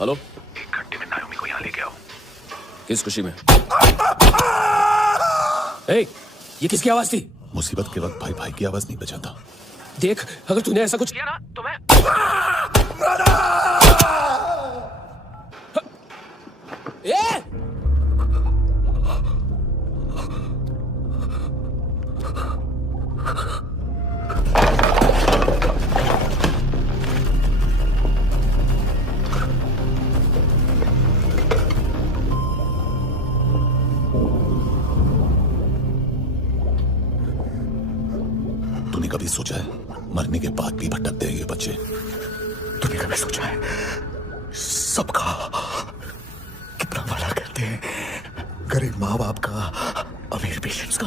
Hello, एक घंटे में नायोमी को यहाँ लेके आओ। किस खुशी में? ए, ये किसकी आवाज थी? मुसीबत के वक्त भाई भाई की आवाज नहीं बजाता। देख, अगर तूने ऐसा कुछ किया ना तो मैं ए! तूने कभी सोचा है मरने के बाद भी भटकते हैं ये बच्चे? तूने कभी सोचा है सबका कितना भला करते हैं, गरीब माँ बाप का, अमीर पेशेंट्स का?